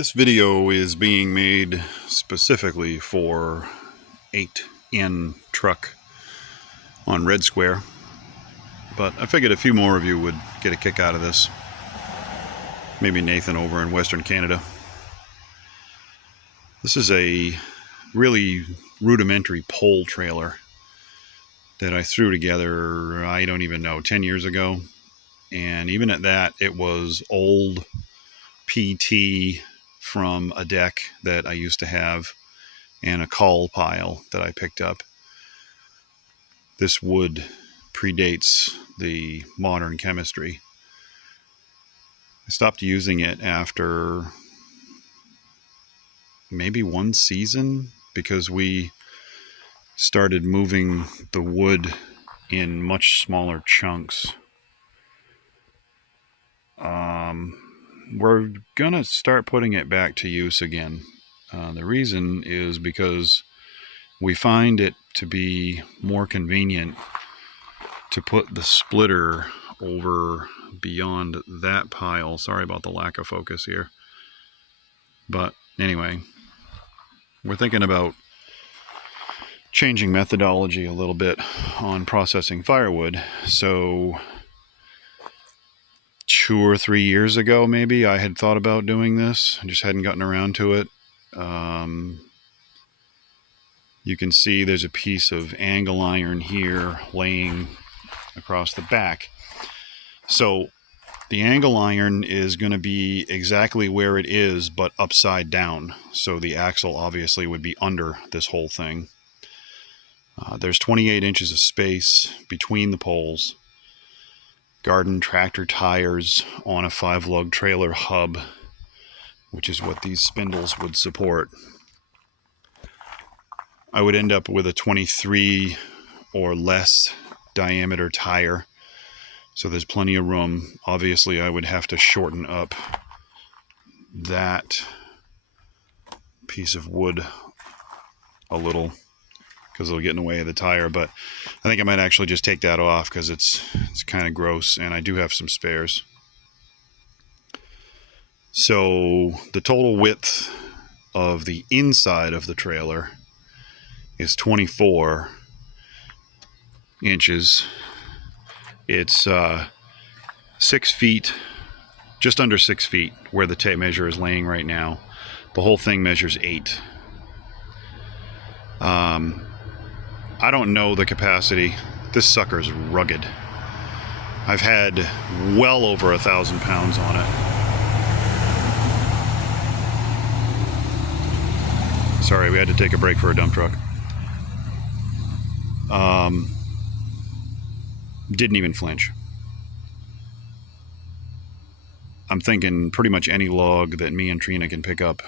This video is being made specifically for 8N truck on Red Square, but I figured a few more of you would get a kick out of this. Maybe Nathan over in Western Canada. This is a really rudimentary pole trailer that I threw together, I don't even know, 10 years ago. And even at that, it was old PT from a deck that I used to have and a cowl pile that I picked up. This wood predates the modern chemistry. I stopped using it after maybe one season because we started moving the wood in much smaller chunks. We're gonna start putting it back to use again. The reason is because we find it to be more convenient to put the splitter over beyond that pile. Sorry about the lack of focus here. But anyway, we're thinking about changing methodology a little bit on processing firewood. So 2 or 3 years ago, maybe, I had thought about doing this. I just hadn't gotten around to it. You can see there's a piece of angle iron here laying across the back. So the angle iron is going to be exactly where it is, but upside down. So the axle obviously would be under this whole thing. There's 28 inches of space between the poles. Garden tractor tires on a 5-lug trailer hub, which is what these spindles would support. I would end up with a 23 or less diameter tire, so there's plenty of room. Obviously, I would have to shorten up that piece of wood a little because it'll get in the way of the tire, but I think I might actually just take that off because it's kind of gross, and I do have some spares. So the total width of the inside of the trailer is 24 inches. It's 6 feet, just under 6 feet where the tape measure is laying right now. The whole thing measures 8. I don't know the capacity. This sucker's rugged. I've had well over 1,000 pounds on it. Sorry, we had to take a break for a dump truck. Didn't even flinch. I'm thinking pretty much any log that me and Trina can pick up,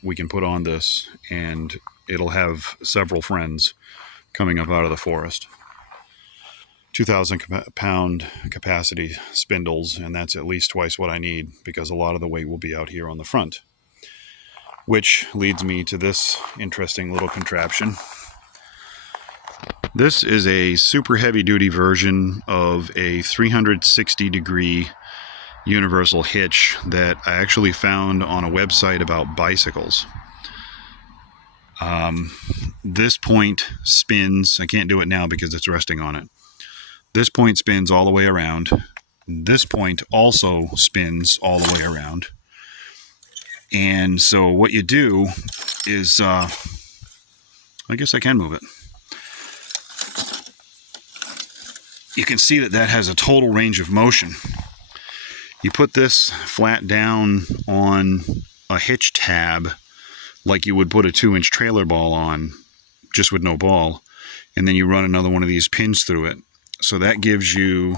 we can put on this, and it'll have several friends coming up out of the forest. 2,000 pound capacity spindles, and that's at least twice what I need because a lot of the weight will be out here on the front. Which leads me to this interesting little contraption. This is a super heavy duty version of a 360-degree universal hitch that I actually found on a website about bicycles. This point spins. I can't do it now because it's resting on it. This point spins all the way around. This point also spins all the way around. And so what you do is, I guess I can move it. You can see that that has a total range of motion. You put this flat down on a hitch tab like you would put a 2-inch trailer ball on, just with no ball, and then you run another one of these pins through it. So that gives you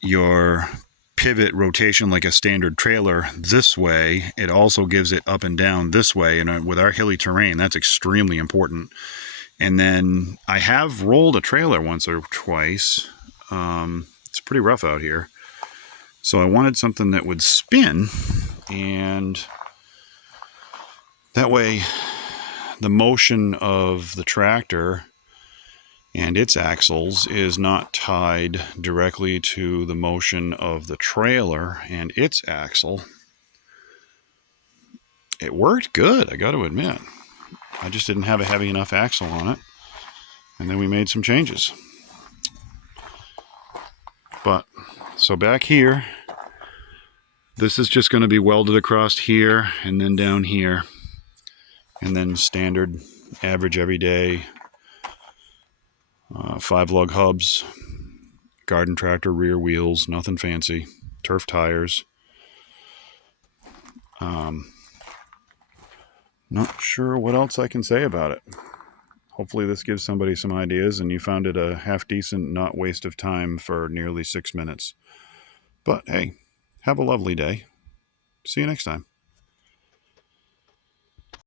your pivot rotation like a standard trailer this way. It also gives it up and down this way, and with our hilly terrain, that's extremely important. And then I have rolled a trailer once or twice. It's pretty rough out here. So I wanted something that would spin, and that way the motion of the tractor and its axles is not tied directly to the motion of the trailer and its axle. It worked good, I got to admit. I just didn't have a heavy enough axle on it. And then we made some changes. But, so back here, this is just going to be welded across here and then down here. And then standard, average everyday 5-lug hubs, garden tractor rear wheels, nothing fancy, turf tires. Not sure what else I can say about it. Hopefully this gives somebody some ideas and you found it a half-decent, not waste of time for nearly 6 minutes. But hey, have a lovely day. See you next time.